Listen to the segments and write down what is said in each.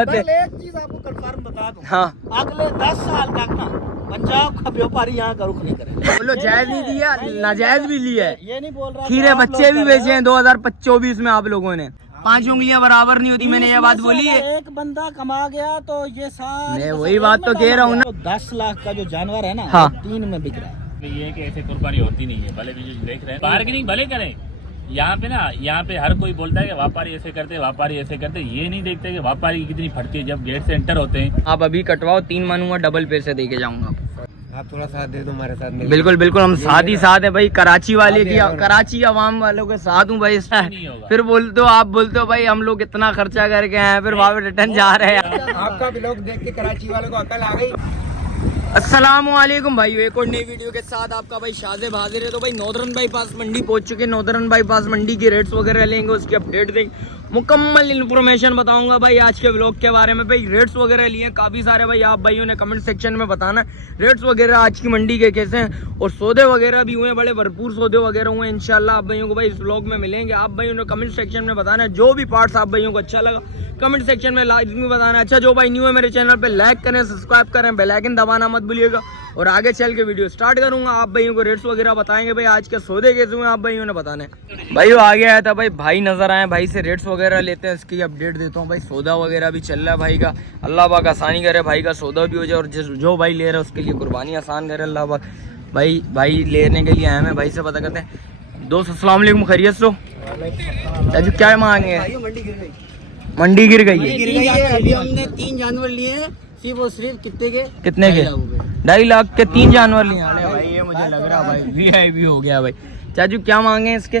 एक चीज आपको कंफर्म बता दूं, हाँ अगले 10 साल तक ना पंजाब का व्यापारी यहाँ का रुख नहीं करेगा। बोलो जायज नहीं दिया, नाजायज भी लिया है। ये नहीं बोल रहा, खीरे बच्चे भी बेचे हैं 2024 में आप लोगों ने। 5 उंगलियां बराबर नहीं होती, मैंने ये बात बोली है। एक बंदा कमा गया तो ये सारे, मैं वही बात तो कह रहा हूँ ना। 10 लाख का जो जानवर है ना, हाँ। 3 में बिक रहा है। ये है कि ऐसे कुर्बानी होती नहीं है, भले भी जो देख रहे हैं बार्गेनिंग भले करें। यहाँ पे हर कोई बोलता है कि व्यापारी ऐसे करते, व्यापारी ऐसे करते, ये नहीं देखते कि व्यापारी की कितनी फटती है जब गेट से एंटर होते हैं। आप अभी कटवाओ, 3 मानूंगा, डबल पैसे दे के जाऊंगा। आप थोड़ा साथ दे दो हमारे साथ में। बिल्कुल बिल्कुल, हम साथ ही साथ है भाई। कराची वाले की, कराची अवाम वालों के साथ हूँ भाई इस टाइम। फिर बोलते हो, आप बोलते हो भाई हम लोग इतना खर्चा करके आए, फिर वहाँ रिटर्न जा रहे हैं। आपका ब्लॉग देख के कराची वालों को अकल आ गई। अस्सलामुअलैकुम भाइयों, एक और नई वीडियो के साथ आपका भाई शाज़ेब हाजिर है। तो भाई नॉर्दर्न बाईपास मंडी पहुंच चुके हैं। नॉर्दर्न बाईपास मंडी की रेट्स वगैरह लेंगे, उसकी अपडेट देंगे, मुकम्मल इन्फॉर्मेशन बताऊंगा भाई आज के व्लॉग के बारे में। भाई रेट्स वगैरह लिए काफ़ी सारे भाई, आप भाइयों ने कमेंट सेक्शन में बताना रेट्स वगैरह आज की मंडी के कैसे हैं। और सौदे वगैरह भी हुए, बड़े भरपूर सौदे वगैरह हुए इंशाल्लाह आप भाइयों को भाई इस व्लॉग में मिलेंगे। आप भाइयों ने कमेंट सेक्शन में बताना है जो भी पार्ट्स आप भाइयों को अच्छा लगा, कमेंट सेक्शन में लाजमी बताना। अच्छा जो भाई न्यू है मेरे चैनल पे, लाइक करें, सब्सक्राइब करें, बेल आइकन दबाना मत भूलिएगा। और आगे चल के वीडियो स्टार्ट करूंगा, आप भाइयों को रेट्स वगैरह बताएंगे भाई आज के सौदे कैसे हुए, आप भाइयों ने बताने। भाई वो आगे आया था भाई नजर आए, भाई से रेट्स वगैरह लेते हैं, इसकी अपडेट देता हूँ भाई। सौदा वगैरह भी चल रहा है भाई का, अल्लाह पाक आसानी करे, भाई का सौदा भी हो जाए। और जो भाई ले रहा है उसके लिए कुर्बानी आसान करे अल्लाह पाक। भाई लेने के लिए आए हैं, भाई से पता करते हैं। दोस्त अस्सलाम वालेकुम, खैरियत से हो? चाचू क्या मांगे? मंडी गिर गई है। अभी हमने 3 जानवर लिए हैं, सिर्फ कितने के? 2.5 लाख के 3 जानवर लिए। अरे भाई ये मुझे लग रहा भाई वीआईपी हो गया भाई। चाचू क्या मांगे इसके?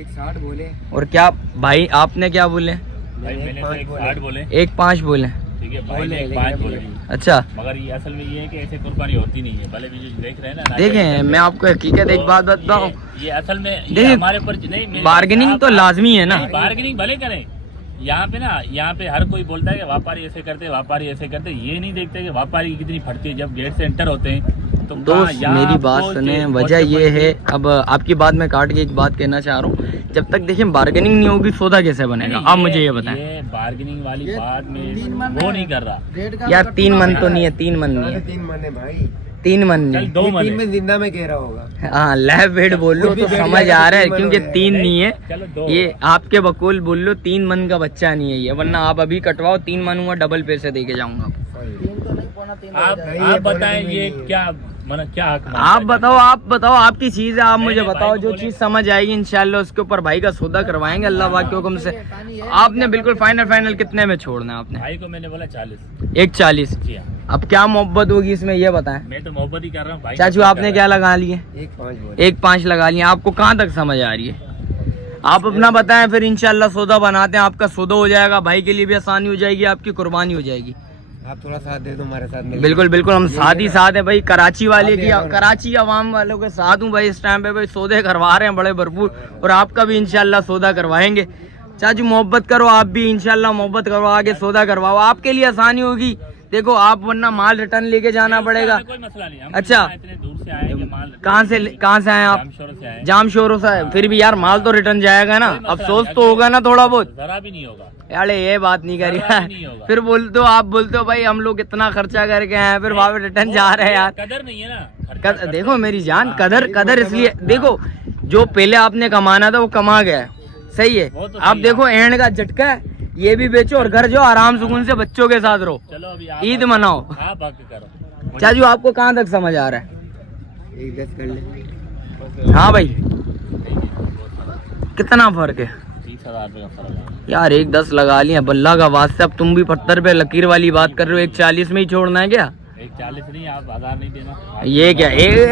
1.60 बोले। और क्या भाई आपने क्या बोले? भाई मैंने तो 1.60 बोले, 1.5 बोले। ठीक है भाई ने 1.5 बोले। अच्छा मगर ये असल में ये है कि ऐसे कुर्बानी होती नहीं है, भले भी जो देख रहे हैं ना। देखें मैं आपको हकीकत एक बात बताऊं, ये असल में देखिए, हमारे ऊपर नहीं, बार्गेनिंग तो लाजमी है ना। बार्गेनिंग भले करें। यहाँ पे हर कोई बोलता है कि व्यापारी ऐसे करते, व्यापारी ऐसे करते, ये नहीं देखते कि व्यापारी की कितनी फटती है जब गेट से एंटर होते हैं। तो दोस्त मेरी बात सुने, वजह ये है, अब आपकी बात में काट के एक बात कहना चाह रहा हूँ, जब तक देखिए बार्गेनिंग नहीं होगी सौदा कैसे बनेगा? आप मुझे ये बताएं। ये बार्गेनिंग वाली बात में वो नहीं कर रहा यार। 3 मन तो नहीं है, 3 मन नहीं है, 3 मन है भाई, 3 मन चल नहीं, 2 मन 3 है। में जिंदा में कह रहा होगा। हाँ लेफ्ट वेट बोल लो तो समझ आ रहा है, क्योंकि 3 नहीं है चलो 2। ये आपके बकूल बोल लो, 3 मन का बच्चा नहीं है ये, वरना आप अभी कटवाओ 3 मानूंगा, डबल पैसे दे के जाऊंगा। आप बताएं ये क्या क्या हक मांगता है? आप बताओ आपकी चीज है, आप मुझे बताओ जो चीज समझ आएगी इंशाल्लाह उसके ऊपर भाई का सौदा करवाएंगे अल्लाह पाक के हुक्म से। आपने बिल्कुल फाइनल कितने में छोड़ना है आपने? भाई को मैंने बोला 40। 1.40। जी हाँ, अब क्या मोहब्बत होगी इसमें ये बताएं। मैं तो मोहब्बत ही कर रहा हूँ भाई। चाचू आपने क्या लगा लिए? 1.5 बोले। 1.5 लगा लिए। आपको कहाँ तक समझ आ रही है? आप अपना बताएं, फिर इंशाल्लाह सौदा बनाते हैं, आपका सौदा हो जाएगा, भाई के लिए भी आसानी हो जाएगी, आपकी कुर्बानी हो जाएगी। आप थोड़ा साथ दे दो हमारे साथ में। बिल्कुल हम साथ ही साथ है भाई। कराची वाले की, कराची अवाम वालों के साथ हूँ भाई इस टाइम पे। भाई सौदे करवा रहे हैं बड़े भरपूर, और आपका भी इंशाल्लाह सौदा करवाएंगे। चाचू मोहब्बत करो, आप भी इंशाल्लाह मोहब्बत करवा के सौदा करवाओ, आपके लिए आसानी होगी। देखो आप वरना माल रिटर्न लेके जाना पड़ेगा। कोई मसला नहीं। हम अच्छा इतने दूर से आए हैं, माल कहाँ से आए आप? जामशोर से आए। जामशोरों से। फिर भी यार माल तो रिटर्न जाएगा ना, अफसोस तो होगा ना थोड़ा बहुत। जरा भी नहीं होगा यार ये बात नहीं करी यार। नहीं होगा। फिर आप बोलते हो भाई हम लोग इतना खर्चा करके आए, फिर वहाँ पे रिटर्न जा रहे हैं यार। कदर नहीं है ना। देखो मेरी जान, कदर इसलिए देखो, जो पहले आपने कमाना था वो कमा गया है, सही है। आप देखो एंड का झटका है, ये भी बेचो और घर जाओ आराम सुकून से बच्चों के साथ रहो, चलो अभी ईद मनाओ। आप हक करो। चाचू आपको कहाँ तक समझ आ रहा है? 1.10 कर ले। हाँ भाई कितना फर्क है? 30,000 रुपये का फर्क है यार 1.10 लगा लिया बल्ला का वास्ते। अब तुम भी 70 पे लकीर वाली बात कर रहे हो, 1.40 में ही छोड़ना है क्या? 1.40 नहीं, आप 1000 नहीं देना। ये क्या?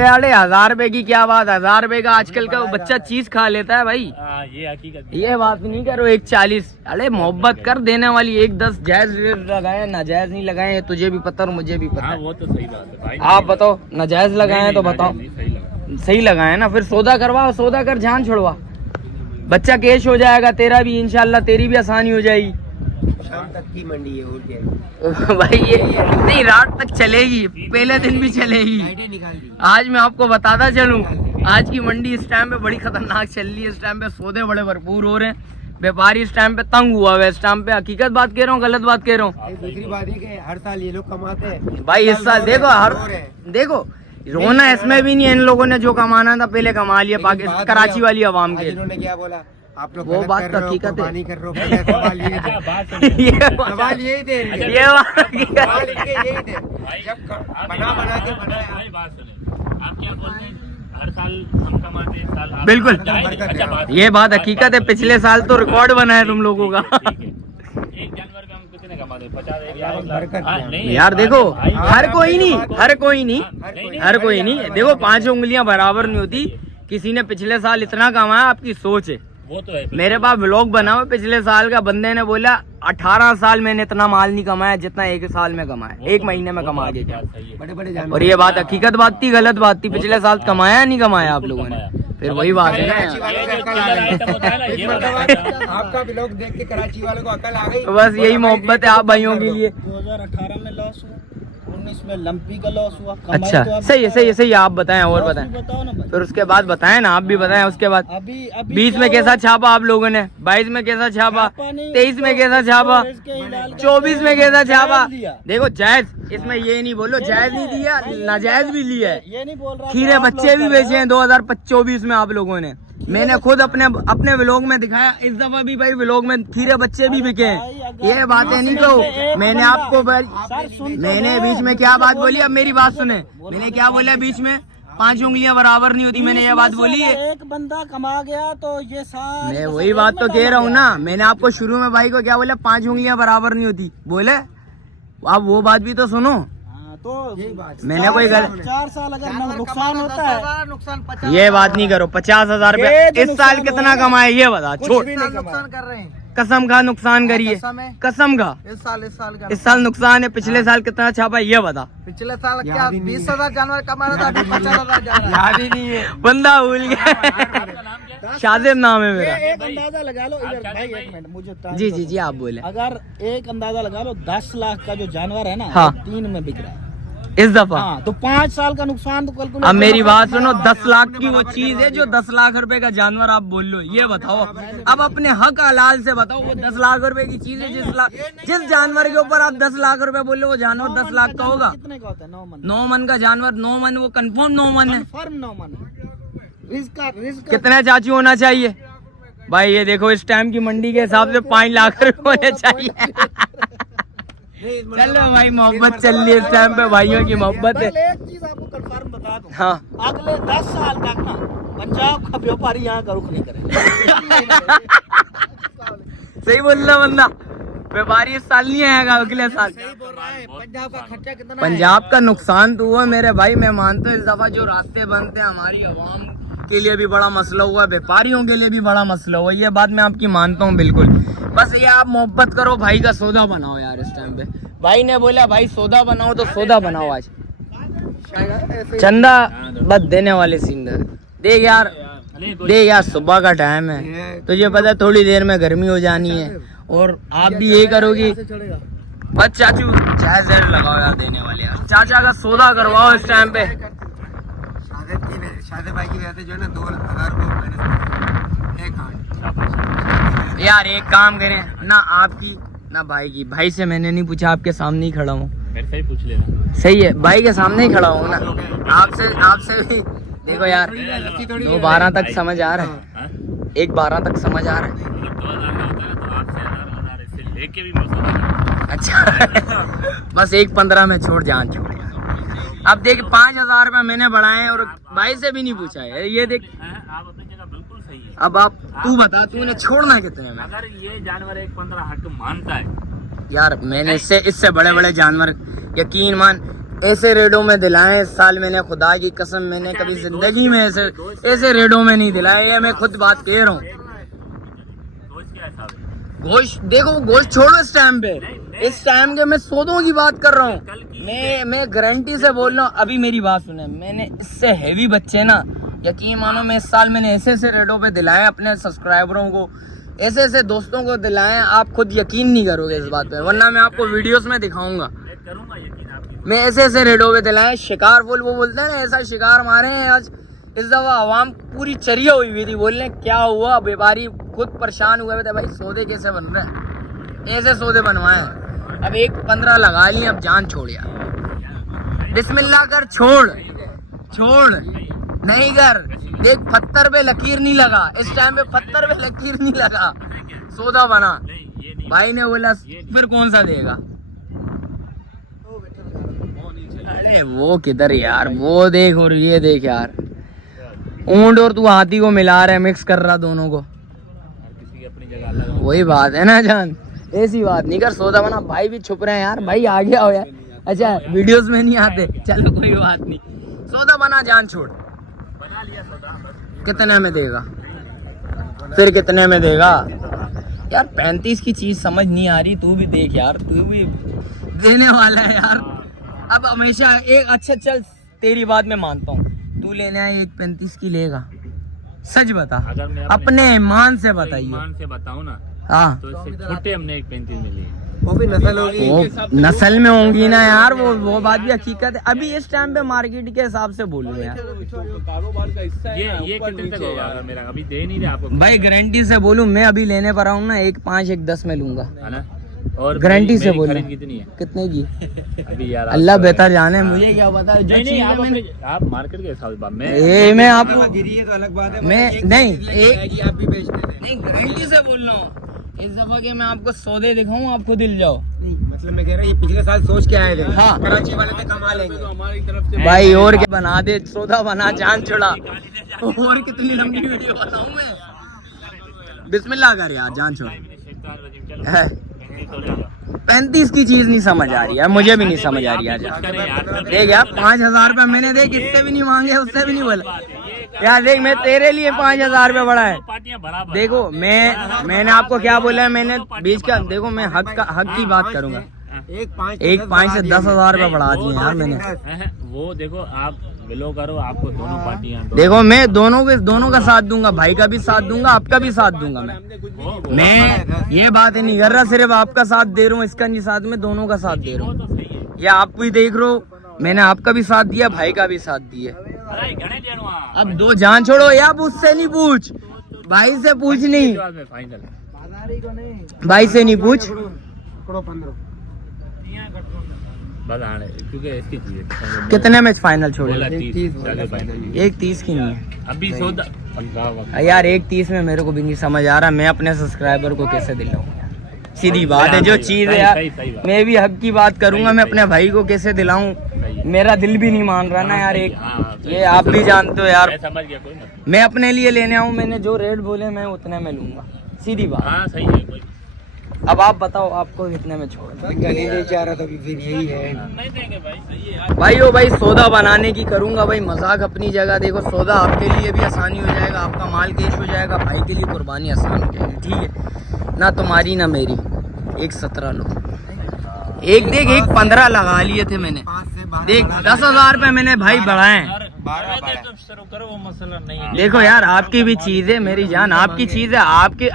अरे 1000 रुपए की क्या बात, 1000 रुपए का आजकल का बच्चा चीज खा लेता है भाई। ये हकीकत ये बात नहीं करो 1.40। अरे मोहब्बत कर देने वाली। 1.10 जायज रेट लगाए, नाजायज नहीं लगाए, तुझे भी पता और मुझे भी पता। वो तो सही बात है भाई। आप बताओ नाजायज लगाए तो बताओ। सही लगाए ना, फिर सौदा करवाओ, सौदा कर जान छोड़वा, बच्चा कैश हो जाएगा, तेरा भी इंशाल्लाह, तेरी भी आसानी हो जाएगी। शाम तक की मंडी है और क्या भाई ये नहीं, रात तक चलेगी, पहले दिन भी चलेगी। आज मैं आपको बताता चलूं, आज की मंडी इस टाइम पे बड़ी खतरनाक चल रही है। इस टाइम पे सौदे बड़े भरपूर हो रहे हैं, व्यापारी इस टाइम पे तंग हुआ है, इस टाइम पे हकीकत बात कह रहा हूँ, गलत बात कह रहा हूँ? दूसरी बात है कि हर साल ये लोग कमाते हैं भाई इस साल देखो देखो रोना इसमें भी नहीं है, इन लोगों ने जो कमाना था पहले कमा लिया पाकिस्तान कराची वाली आवाम के। इन्होंने क्या बोला, आप लोग वो गलत बात कर तो रहे हो, हकीकत है। कुर्बानी कर रहे हो, पहले सवाल ये थे। बात सुनिए। ये बात- सवाल यही थे ये बात हकीकत सवाल है। इनके यही थे जब बना के बनाया। भाई बात सुनिए, आप क्या बोल रहे हैं? हर साल हम कमाते हैं, साल आप बिल्कुल। अच्छा, बात ये बात हकीकत है, पिछले साल तो रिकॉर्ड बना है तुम लोगों का। ठीक है। एक जानवर पे हम कितने कमाते हैं? 50 बरकत हाँ, है। नहीं, यार देखो भाई, हर कोई नहीं, हर कोई नहीं, नहीं, हर कोई नहीं। देखो 5 उंगलियां बराबर नहीं होती, किसी ने पिछले साल इतना कमाया, आपकी सोच है। वो तो है। मेरे पास व्लॉग बना हुआ पिछले साल का, बंदे ने बोला 18 साल मैंने इतना माल नहीं कमाया जितना एक साल में कमाया, वो एक तो- महीने में वो तो कमा आपकी के। बात सही है। बड़े बड़े जानवर और ये बात हकीकत बात थी, गलत बात थी, पिछले साल कमाया नहीं कमाया आप लोगों ने? फिर वही बात है कराची ना। वालों को ये जो अकल चिल्लर आ गई। आइटम होता है ना, ये इस वाला मरतबा आपका ब्लॉग देख के कराची वालों को अकल आ गई। बस यही मोहब्बत है आप भाइयों के लिए। 2018 में लॉस हुआ, 19 में लंपी का लॉस हुआ। कमाई अच्छा तो आप सही है, सही है, सही है। आप बताएं और लॉस बताएं, भी बताओ ना भाई। फिर उसके बाद बताएं ना, आप भी बताएं उसके बाद। अभी 20 में क्या कैसा हुआ? छापा आप लोगों ने, 22 में कैसा छापा, छापा नहीं, 23 में उसको- कैसा छापा, उसको इसके इलाज का 24 में कैसा छापा। जायज लिया। देखो जायज, इसमें ये नहीं बोलो जायज नहीं दिया, नाजायज भी लिया है। ये नहीं बोल रहा कि खीरे आप बच्चे लोग भी कर रहे बेचे हैं 2024 में आप लोगों ने। मैंने खुद अपने व्लॉग में दिखाया, इस दफा भी भाई व्लॉग में खीरे बच्चे भी बिके हैं। ये बातें नहीं कहो, मैंने आपको सर सुन तो मैंने लो। बीच में क्या बात बोली, अब मेरी बात सुने। मैंने क्या बोला बीच में, 5 उंगलियां बराबर नहीं होती, मैंने ये बात बोली है। अगर एक बंदा कमा गया तो ये सारे मैं वही बात तो कह रहा हूँ ना, मैंने आपको शुरू में भाई को क्या बोला, 5 उंगलियां बराबर नहीं होती बोले। आप वो बात भी तो सुनो, हाँ, तो मैंने कोई गलत 4 साल अगर नुकसान होता है, नुकसान 50 ये बात नहीं करो। 50,000 ये रुपए जो इस साल नुकसान कितना हुआ है, कमाए ये बता, छोड़। भी नहीं कमाया। कर रहे हैं कसम का नुकसान करिए, कसम है। कसम का। इस साल का इस साल नुकसान है, पिछले साल कितना छापा ये बता। पिछले साल क्या 20,000 जानवर कमाना था, अभी 50,000 जानवर याद ही नहीं है। बंदा भूल गया। शाजिब नाम है मेरा। एक अंदाजा लगा लो इधर भाई, एक मिनट मुझे time जी दो। जी जी आप बोले। अगर एक अंदाजा लगा लो 10 लाख का जो जानवर है ना, हाँ। 3 में बिक रहा है। इस दफा हाँ, तो 5 साल का नुकसान तो कैलकुलेट। अब मेरी बात सुनो, 10 लाख की वो चीज है जो 10 लाख रुपए का जानवर आप बोल लो, ये बताओ। अब अपने हक हलाल से बताओ, वो 10 लाख रुपए की चीज है, जिस जानवर के ऊपर आप 10 लाख रुपए बोल लो, वो जानवर 10 लाख का होगा। कितने का होता है? 9 मन। 9 मन का जानवर, 9 मन वो कंफर्म 9 मन है। फर्म 9 मन है। रिस्क कितने चाचू होना चाहिए भाई? ये देखो इस टाइम की मंडी के हिसाब से 5 लाख रुपए होने चाहिए। चलो भाई, मोहब्बत चल रही है इस टाइम पे, भाइयों की मोहब्बत है। एक चीज आपको कंफर्म बता दूं, हाँ अगले 10 साल तक ना पंजाब का व्यापारी यहाँ का रुख नहीं करेगा। सही बोल रहा बंदा, व्यापारी इस साल नहीं आएगा, अगले साल। पंजाब का खर्चा कितना पंजाब का नुकसान तो हुआ मेरे भाई, मैं मानता हूँ इस दफा जो रास्ते बनते हैं हमारी आवाम के लिए भी बड़ा मसला हुआ, व्यापारियों के लिए भी बड़ा मसला हुआ, ये बात मैं आपकी मानता हूँ बिल्कुल। बस ये आप मोहब्बत करो, भाई का सौदा बनाओ यार इस टाइम पे। भाई ने बोला भाई सौदा बनाओ तो सौदा बनाओ आज। चंदा बस देने वाले सीन देख यार, देख यार, सुबह का टाइम है, तुझे पता है थोड़ी देर में गर्मी हो जानी है, और आप भी यही करोगी। बस चाचू चाय जहर लगाओ यार देने वाले यार, चाचा का सौदा करवाओ इस टाइम पे। शादी भाई की वजह से जो है ना 2,000 रुपये एक यार एक काम करें ना, आपकी ना भाई की, भाई से मैंने नहीं पूछा, आपके सामने ही खड़ा हूँ। मेरे से ही पूछ लेना। सही है, भाई के सामने ही खड़ा हूँ ना, आपसे भी देखो यार, 2-12 तक समझ आ रहा है, हाँ? 1-12 तक समझ आ रहा है। 2,000 का होता है तो आपसे 1,000 इससे लेके भी मैं सौदा। अच्छा बस 1-15 में छोड़, जान छोड़ यार। अब देख 5,000 रुपये मैंने बढ़ाए हैं और भाई से भी नहीं पूछा है, ये देख। आप अपनी जगह बिल्कुल सही है। अब आप तू बता, तूने छोड़ना कितने में? अगर ये जानवर 1,15 हक मानता है, यार मैंने इससे बड़े बड़े जानवर यकीन मान ऐसे रेडों में दिलाए इस साल, मैंने खुदा की कसम मैंने कभी जिंदगी में ऐसे रेडों में नहीं दिलाए, ये मैं खुद बात कह रहा हूँ। दोस्त क्या हिसाब है? गोश्त देखो, गोश्त छोड़ो इस टाइम पे, इस टाइम के मैं सौदों की बात कर रहा हूँ। मैं गारंटी से बोल रहा हूँ, अभी मेरी बात सुने, मैंने इससे हैवी बच्चे ना यकीन मानो, मैं इस साल मैंने ऐसे रेटों पे दिलाए अपने सब्सक्राइबरों को, ऐसे दोस्तों को दिलाए, आप खुद यकीन नहीं करोगे इस बात पे, वरना मैं आपको वीडियोस में दिखाऊंगा। मैं करूंगा यकीन आपकी। मैं ऐसे रेटों पे दिलाए, शिकार वो बोलते हैं ना, ऐसा शिकार मारे हैं आज। इस दफा आवाम पूरी चरिया हुई थी, बोलने क्या हुआ, व्यापारी खुद परेशान हुए थे भाई सौदे कैसे बन रहे हैं, ऐसे सौदे बनवाए हैं। अब 1.15 लगा लिए, अब जान छोड़ यार, बिस्मिल्लाह कर, छोड़ नहीं कर। देख पत्थर पे लकीर नहीं लगा, इस टाइम पे पत्थर पे लकीर नहीं लगा, सौदा बना। भाई ने बोला फिर कौन सा देगा, अरे वो किधर यार, वो देख और ये देख यार, ऊंट और तू हाथी को मिला रहा है, मिक्स कर रहा दोनों को, वही बात है ना जान, ऐसी बात नहीं कर, सौदा बना। भाई भी छुप रहे हैं यार, भाई आ गया हो यार, अच्छा वीडियोस में नहीं आते, चलो कोई बात नहीं, सौदा बना, जान छोड़। कितने में देगा, फिर कितने में देगा यार? 35 की चीज समझ नहीं आ रही, तू भी देख यार, तू भी देने वाला है यार। अब हमेशा एक, अच्छा चल तेरी बात मैं मानता हूँ, तू लेने आए 1.35 की लेगा, सच बता, अगर मैं अपने ईमान से बताइए, ईमान से बताऊं ना, हाँ तो इससे छोटे हमने 1.35 में लिए। वो भी नस्ल होगी, वो नस्ल में होंगी ना यार, वो बात भी हकीकत है। अभी इस टाइम पे मार्केट के हिसाब से बोल रहे यार, ये कितने तक होगा अगर मेरा, अभी दे नहीं रहे आपको भाई गारंटी से बोलूं, मैं अभी लेने पर आऊँ ना 1.5 1.10 में लूंगा, है ना? और गारंटी से मेरी बोले। खरीद कितनी है कितने की अभी यार? अल्लाह बेहतर जाने, मुझे क्या पता, जो नहीं चीज़ आप है मैंने- आप मार्केट के हिसाब से मैं आपको गिरी है तो अलग बात है, मैं एक नहीं चीज़ लेके एक जाएगी, आप भी बेचते थे। नहीं गारंटी से बोल रहा हूँ, इस दफा के मैं आपको सौदे दिखाऊं, आपको दिल जाओ। नहीं मतलब मैं कह रहा हूँ, ये पिछले साल सोच के आए थे, हाँ। कराची वाले से कमा लेंगे। भाई और क्या बना दे, सौदा बना, जान छुड़ा, और कितनी लंबी वीडियो बनाऊं मैं? बिस्मिल्लाह कर यार, जान छोड़। है 35 की चीज नहीं समझ आ रही है, मुझे भी नहीं समझ आ रही है यार। देख यार 5,000 रुपये मैंने, देख इससे भी नहीं मांगे, उससे भी नहीं बोला यार, देख मैं तेरे लिए 5,000 रुपये बड़ा है। देखो मैंने आपको क्या बोला है, मैंने बीच का, देखो मैं हक की बात करूंगा, 1.5 से 10,000 रुपये बढ़ा दिए यार मैंने। वो देखो आप विलो करो, आपको दोनों पार्टियां देखो मैं दोनों का साथ दूंगा, भाई का भी साथ दूंगा, आपका भी साथ दूंगा। मैं ये बात नहीं कर रहा सिर्फ आपका साथ दे रहा हूँ, इसका नहीं साथ में, दोनों का साथ दे रहा हूँ। या आप भी देख रहे हो, मैंने आपका भी साथ दिया, भाई का भी साथ दिया। अब दो जान छोड़ो या उससे नहीं पूछ, भाई से पूछ, नहीं भाई से नहीं पूछ, क्योंकि इसकी चीज कितने में फाइनल छोड़े? 1.30 की नहीं है अभी सौदा यार, 1.30 में मेरे को भी नहीं समझ आ रहा, मैं अपने सब्सक्राइबर को कैसे दिलाऊं? सीधी बात है, जो चीज है यार, मैं भी हक की बात करूंगा, मैं अपने भाई को कैसे दिलाऊं? मेरा दिल भी नहीं मान रहा ना यार, एक ये आप भी जानते हो यार, समझ गया कोई ना, मैं अपने लिए लेने आऊं, मैंने जो रेट बोले मैं उतने में लूंगा, सीधी बात। हाँ सही है कोई। अब आप बताओ आपको कितने में छोड़? नहीं चाह रहा था, फिर यही है। नहीं देंगे भाई, सही है। भाई ओ भाई, सौदा बनाने की करूंगा भाई, मजाक अपनी जगह। देखो सौदा आपके लिए भी आसानी हो जाएगा, आपका माल कैश हो जाएगा, भाई के लिए कुर्बानी आसान हो जाएगी, ठीक है ना? तुम्हारी ना मेरी, 1.17 लो, एक देख 1.15 लगा लिए थे मैंने, देख 10,000 रुपये मैंने भाई बढ़ाए। शुरू करो, वो मसला नहीं है। देखो यार आपकी भी चीज है मेरी जान, आपकी चीज है,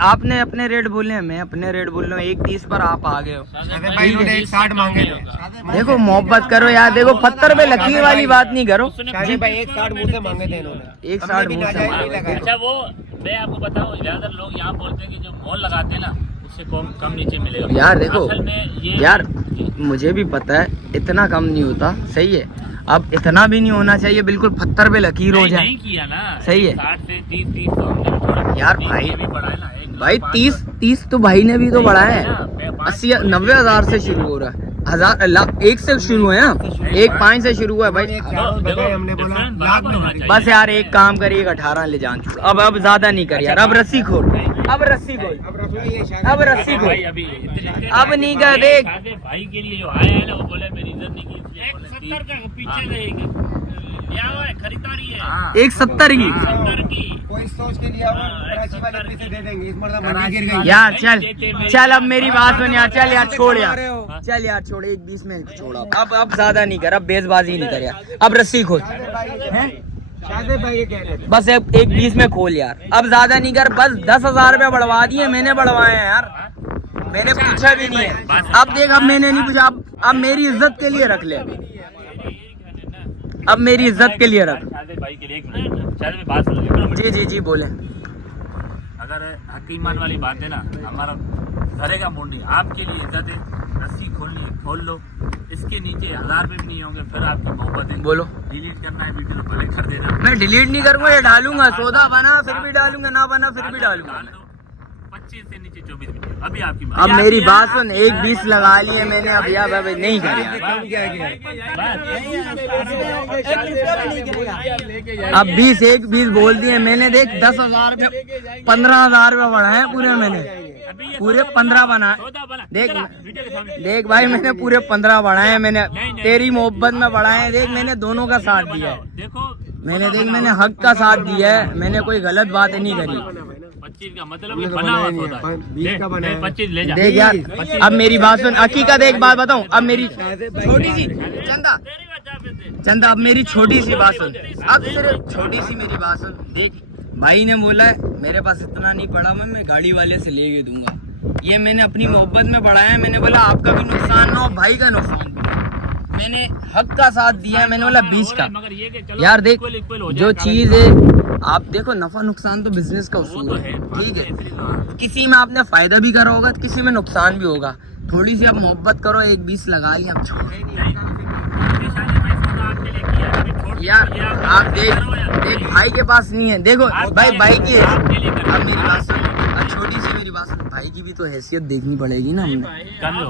आपने अपने रेट बोले हैं, मैं अपने रेट बोल रहा हूँ, 1.30 पर आप आ गए हो। भाई उन्होंने 1.60 मांगे थे। देखो मोहब्बत करो यार, देखो पत्थर पे लकीर वाली बात नहीं करो। शादी भाई 1.60 मुंह से मांगे थे इन्होंने, 1.60 हमने भी मुंह से नाजायज मांगे। नहीं लगाया। अच्छा वो मैं आपको बताऊं, ज्यादातर लोग यहाँ बोलते हैं कि जो मोल लगाते हैं ना उससे कम नीचे मिलेगा। यार देखो असल में ये यार, मुझे भी पता है इतना कम नहीं होता, सही है, अब इतना भी नहीं होना चाहिए बिल्कुल पत्थर पे लकीर हो जाए। नहीं किया ना, सही है 60 से 30 तो हमने थोड़ा यार, 30 भाई भी बढ़ाया ना, भाई 30 तो भाई ने भी तो बढ़ाया है, 80-90 हज़ार से शुरू हो रहा है, 1 से शुरू है ना, 1.5 से शुरू हुआ है भाई। हमने बोला लाख में हमारी। बस यार एक काम करिए, 18 ले जान छोड़, अब ज्यादा नहीं कर यार, अब रस्सी खोल, अब रस्सी खोल, अब रख लो ये शादी। अब रस्सी खोल, भाई अभी अब नहीं कर, देख भाई के लिए जो आया है ना, वो बोले मेरी इज्जत नहीं की, इसलिए 1.70 का पीछे रहेगी, क्या हुआ है खरीदारी है 1.70 की। 1.70 की। कोई सोच के लिया हुआ, कराची वाले पैसे दे देंगे, इस मर्दा मंडी गिर गई। यार चल अब मेरी बात सुन यार, चल यार छोड़ यार, चल यार छोड़, 1.20 में छोड़, अब ज्यादा नहीं कर, अब बेजबाजी नहीं कर यार, अब रस्सी खोल, शादी भाई ये कह रहे थे। बस 1.20 में खोल यार, अब ज्यादा नहीं कर, बस 10,000 रुपये बढ़वा दिए, मैंने बढ़वाए हैं यार, मैंने पूछा भी नहीं है। अब देख, अब मैंने नहीं पूछा, अब मेरी इज्जत के लिए रख ले, अब मेरी इज्जत के लिए रख। शादी भाई के लिए एक मिनट, शादी में बात सुन लो। जी बोले। अगर हकीमान वाली बात है ना, हमारा धरेगा मूड नहीं, आपके लिए इज्जत है, रस्सी खोलनी है खोल लो, इसके नीचे 1000 रुपये भी नहीं होंगे, फिर आपकी मोहब्बत है। बोलो डिलीट करना है वीडियो तो भले कर देना, मैं डिलीट नहीं करूंगा, ये डालूंगा, सौदा बना फिर भी डालूंगा, ना बना फिर भी डालूंगा। 25 से नीचे 24 वीडियो अभी आपकी अब मेरी बात सुन, 1-20 लगा लिए मैंने, अब यार भाई नहीं कर अब 20 बोल दिए मैंने, देख 10,000 रुपये 15,000 रुपये बढ़ाए पूरे मैंने, पूरे 15 बना, देख भाई मैंने पूरे 15 बढ़ाए मैंने, तेरी मोहब्बत में बढ़ाए, देख मैंने दोनों का साथ दिया है, देखो मैंने देख मैंने हक का साथ दिया है, मैंने कोई गलत बात नहीं करी। 25 का मतलब ये बना हुआ सौदा है, 20 का बना है, 25 ले जा। देख यार अब मेरी बात सुन, हकीकत एक बात बताऊं, अब मेरी छोटी सी चंदा अब मेरी छोटी सी बात सुन, अब सिर्फ छोटी सी मेरी बात सुन, देख भाई ने बोला है मेरे पास इतना नहीं पड़ा, मैं गाड़ी वाले से ले दूंगा, ये मैंने अपनी मोहब्बत में बढ़ाया, मैंने बोला आपका भी नुकसान ना हो, भाई का नुकसान भी, मैंने हक का साथ दिया है, मैंने बोला 20 का। यार देख जो चीज है, आप देखो नफा नुकसान तो बिजनेस का उसूल है, ठीक है, किसी में आपने फायदा भी करा होगा, किसी में नुकसान भी होगा, थोड़ी सी आप मोहब्बत करो, 1-20 लगा लिया, आप छोड़ यार, आप देख भाई के पास नहीं है, देखो भाई की है, अब मेरी बात सुन, छोटी सी मेरी बात सुन, भाई की भी तो हैसियत देखनी पड़ेगी ना, हमने कर लो,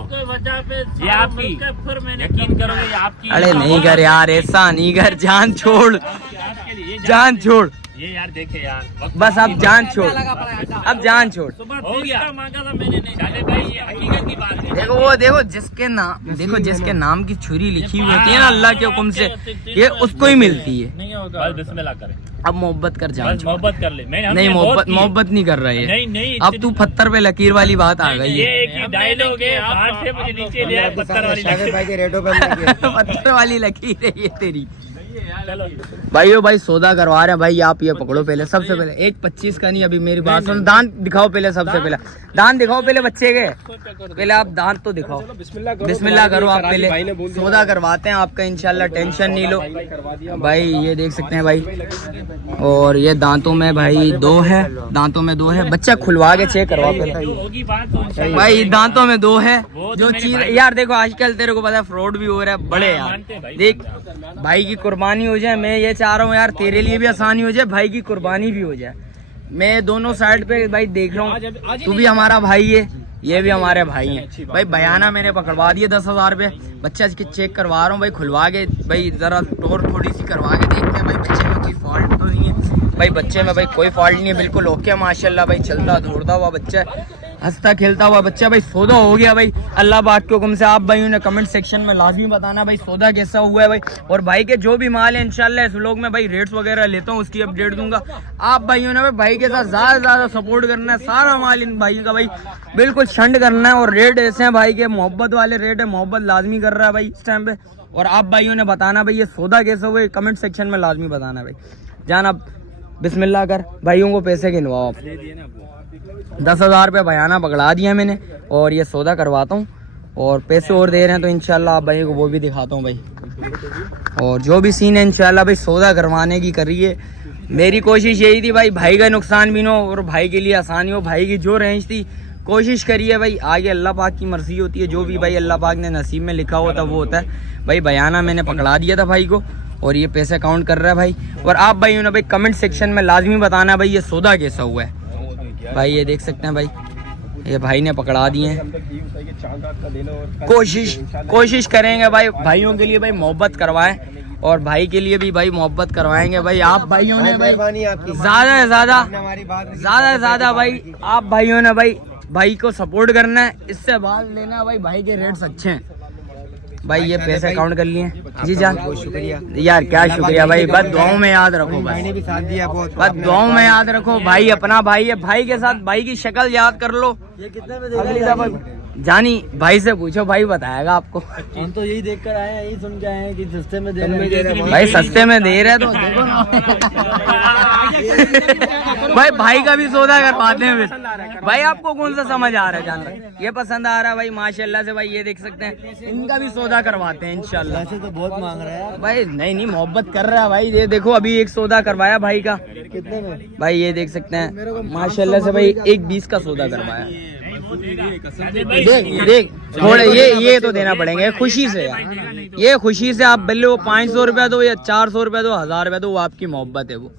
ये आपकी, यकीन करोगे ये आपकी। अरे नहीं कर यार, ऐसा नहीं कर, जान छोड़, जान छोड़, ये यार देखे यार, बस अब जान छोड़, अब जान छोड़, हो गया, मांगा था मैंने नहीं, चले भाई ये हकीकत की बात है। देखो वो देखो जिसके नाम की छुरी लिखी हुई होती है ना अल्लाह के हुक्म से, ये उसको ही मिलती है। बस बिस्मिल्लाह करें, अब मोहब्बत कर, जान छोड़, मोहब्बत कर ले, नहीं मोहब्बत नहीं कर रहे है, नहीं अब तू पत्थर पे लकीर वाली बात आ गई ये है, एक ही डायलॉग है, हाथ से मुझे नीचे लिया पत्थर वाली पत्थर वाली लकीर है ये तेरी। चलो भाई सौदा करवा रहे हैं भाई, आप ये पकड़ो पहले, सबसे पहले 1-25 का नहीं, अभी मेरी बात सुन, दांत दिखाओ पहले, सबसे पहले दांत दिखाओ पहले बच्चे के, पहले आप दांत तो दिखाओ, बिस्मिल्लाह करो आप पहले, सौदा करवाते हैं आपका इंशाल्लाह, टेंशन नहीं लो भाई। ये देख सकते हैं भाई, और ये दांतों में भाई 2 है, दांतों में 2 है, बच्चा खुलवा के चेक करवा पहले भाई, दांतों में 2 है, जो चीज यार देखो आजकल तेरे को पता है फ्रॉड भी हो रहा है बड़े यार, देख भाई की कुर्बानी हो जाए, मैं ये चाह रहा हूँ यार तेरे लिए भी आसानी हो जाए, भाई की कुर्बानी भी हो जाए, मैं दोनों साइड पे भाई देख रहा हूँ, तू भी हमारा भाई है, ये भी हमारे भाई हैं भाई। बयाना मैंने पकड़वा दिया 10,000 रुपये, बच्चा चेक करवा रहा हूँ भाई, खुलवा के भाई जरा टोर थोड़ी सी करवा के देखते हैं भाई, बच्चे में कोई फॉल्ट तो नहीं है भाई, बच्चे में भाई कोई फॉल्ट नहीं है, बिल्कुल ओके माशाल्लाह भाई, चलता दौड़ता हुआ बच्चा, हंसता खेलता हुआ बच्चा भाई। सौदा हो गया भाई अल्लाह पाक के हुक्म से। आप भाइयों ने कमेंट सेक्शन में लाजमी बताना भाई सौदा कैसा हुआ है भाई, और भाई के जो भी माल है इंशाल्लाह इस व्लॉग में भाई रेट्स वगैरह लेता हूँ, उसकी अपडेट दूंगा। आप भाइयों ने भाई के साथ ज़्यादा से ज़्यादा सपोर्ट करना है, सारा माल इन भाई का भाई बिल्कुल छंड करना है, और रेट ऐसे हैं भाई के मोहब्बत वाले रेट है, मोहब्बत लाजमी कर रहा है भाई इस टाइम पे। और आप भाइयों ने बताना भाई ये सौदा कैसा हुआ, कमेंट सेक्शन में लाजमी बताना भाई। जान अब बिस्मिल्लाह कर, भाइयों को पैसे गिनवाओ आप। 10,000 रुपये बयाना पकड़ा दिया मैंने, और ये सौदा करवाता हूँ, और पैसे और दे रहे हैं तो इंशाल्लाह आप भाई को वो भी दिखाता हूँ भाई। और जो भी सीन है इंशाल्लाह भाई सौदा करवाने की करिए। मेरी कोशिश यही थी भाई का नुकसान भी ना हो और भाई के लिए आसानी हो, भाई की जो रेंज थी कोशिश करिए भाई। आगे अल्लाह पाक की मर्जी होती है, जो भी भाई अल्लाह पाक ने नसीब में लिखा होता वो होता है भाई। बयाना मैंने पकड़ा दिया था भाई को, और ये पैसे काउंट कर रहा है भाई। और आप भाइयों ने भाई कमेंट सेक्शन में लाजमी बताना भाई ये सौदा कैसा हुआ है भाई। ये देख सकते हैं भाई, ये भाई ने पकड़ा दिए हैं। कोशिश करेंगे भाई भाइयों के लिए भाई मोहब्बत करवाएं, और भाई के लिए भी भाई मोहब्बत करवाएंगे भाई। आप भाइयों ने भाई ज़्यादा से ज़्यादा भाई आप भाइयों ने भाई को सपोर्ट करना है, इससे बाद लेना भाई। भाई के रेट्स अच्छे हैं भाई। ये पैसे काउंट कर लिए जी जान, बहुत शुक्रिया यार। क्या शुक्रिया भाई, बस दुआओं में याद रखो भाई, ने भी साथ दिया बहुत, बस दुआओं में याद रखो भाई। अपना भाई है, भाई के साथ भाई की शक्ल याद कर लो। ये कितने में अगली दफा जानी भाई से पूछो, भाई बताएगा आपको। हम तो यही देख कर आए हैं, यही सुन के आए हैं कि सस्ते में दे रहे हैं। भाई सस्ते में दे रहे तो देखो ना। भाई का भी सौदा करवाते हैं फिर। भाई आपको कौन सा समझ आ रहा है जानवर? ये पसंद आ रहा है भाई माशाल्लाह से। भाई ये देख सकते हैं, इनका भी सौदा करवाते हैं इंशाल्लाह। वैसे तो बहुत मांग रहा है भाई नहीं मोहब्बत कर रहा है भाई। ये देखो अभी एक सौदा करवाया भाई का। कितने में? भाई ये देख सकते हैं माशाल्लाह से भाई 1.20 का सौदा करवाया। देख थोड़े ये तो देना पड़ेंगे खुशी से यार। ये खुशी से आप भले वो 500 रुपया दो या 400 रुपया दो, 1000 रुपया दो, वो आपकी मोहब्बत है। वो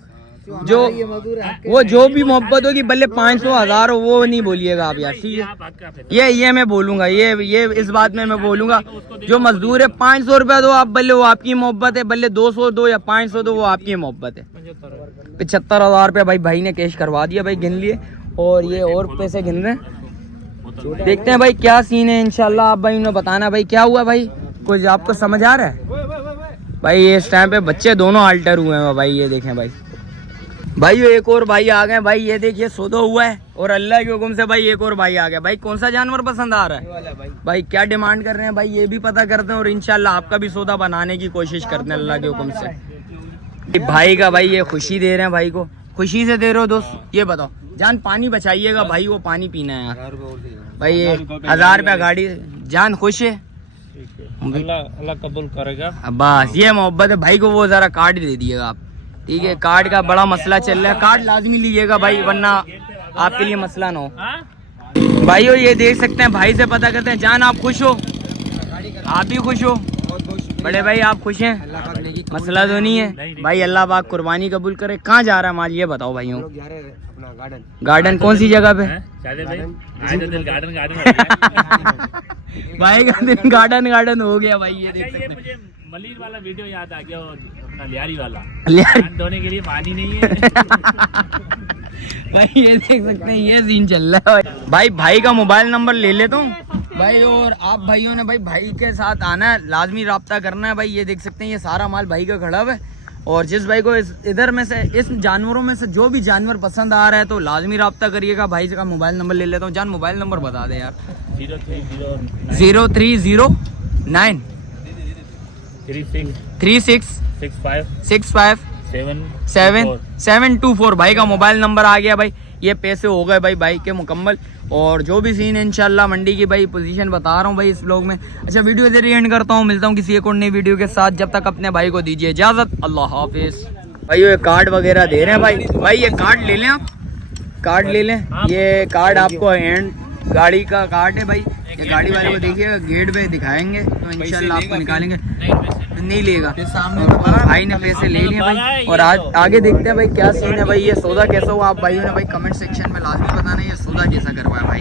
जो भी मोहब्बत होगी भले 500 1000 हो, वो नहीं बोलिएगा आप यार, ठीक है? ये मैं बोलूंगा, ये इस बात में मैं बोलूंगा। जो मजदूर है 500 रुपया दो आप, भले वो आपकी मोहब्बत है, भले 200 दो या 500 दो, वो आपकी मोहब्बत है। 75,000 रुपया भाई ने कैश करवा दिया भाई, गिन लिए। और ये और पैसे गिन रहे हैं, देखते हैं भाई क्या सीन है इंशाल्लाह। आप भाई उन्हें बताना भाई क्या हुआ भाई, कुछ आपको समझ आ रहा है? भाई ये इस टाइम पे बच्चे दोनों अल्टर हुए हैं भाई। ये देखें भाई एक और भाई आ गए भाई। ये देखिए सौदा हुआ है और अल्लाह के हुक्म से भाई एक और भाई आ गया। भाई कौन सा जानवर पसंद आ रहा है भाई, क्या डिमांड कर रहे हैं भाई, ये भी पता करते हैं और इंशाल्लाह आपका भी सौदा बनाने की कोशिश करते हैं अल्लाह के हुक्म से। भाई का भाई ये खुशी दे रहे हैं, भाई को खुशी से दे रहे हो दोस्त। ये बताओ जान पानी बचाइएगा भाई, वो पानी पीना है यार भाई। ये 1000 रुपया गाड़ी, जान खुश है? अल्लाह कबूल करेगा। बस ये मोहब्बत है भाई को। वो जरा कार्ड दे दिएगा आप, ठीक है? कार्ड का बड़ा मसला चल रहा है, कार्ड लाजमी लीजिएगा भाई, वरना आपके लिए मसला ना हो। भाइयों ये देख सकते हैं, भाई से पता करते हैं। जान आप खुश हो? आप भी खुश हो? बड़े भाई आप खुश हैं? मसला तो नहीं है भाई? अल्लाह पाक कुर्बानी कबूल करे। कहाँ जा रहा है माल, ये बताओ भाइयों। गार्डन कौन सी जगह पे? भाई का दिन गार्डन हो गया भाई। ये देख सकते हैं, मुझे मलिर वाला वीडियो याद आ गया, और अपना लियारी वाला लियारी धोने के लिए पानी नहीं है। भाई ये देख सकते हैं, ये सीन चल रहा है भाई का मोबाइल नंबर ले लेता हूँ भाई। और आप भाइयों ने भाई के साथ आना है, लाजमी राब्ता करना है भाई। ये देख सकते हैं ये सारा माल भाई का खड़ा है। और जिस भाई को इधर में से इस जानवरों में से जो भी जानवर पसंद आ रहा है तो लाजमी राब्ता करिएगा। भाई का मोबाइल नंबर ले लेता हूँ। जान मोबाइल नंबर बता दे यार। 0309 36 65 724 भाई का मोबाइल नंबर आ गया भाई। ये पैसे हो गए भाई के मुकम्मल। और जो भी सीन है इंशाल्लाह मंडी की भाई पोजीशन बता रहा हूँ भाई इस ब्लॉग में। अच्छा वीडियो इधर ही एंड करता हूँ, मिलता हूँ किसी एक और नई वीडियो के साथ। जब तक अपने भाई को दीजिए इजाजत, अल्लाह हाफिज। भाई ये कार्ड वगैरह दे रहे हैं भाई ये कार्ड ले लें आप, कार्ड ले लें। ये कार्ड आपको हैंड गाड़ी का कार्ड है भाई। ये गाड़ी वाले को देखिएगा, गेट पे दिखाएंगे तो इंशाल्लाह आपको निकालेंगे। नहीं लेगा, भाई ने पैसे ले लिए भाई। और आज आगे देखते हैं भाई क्या सीन है भाई। ये सौदा कैसा हुआ आप भाइयों ने भाई कमेंट सेक्शन में लाजमी बताना, ये सौदा कैसा करवाया भाई।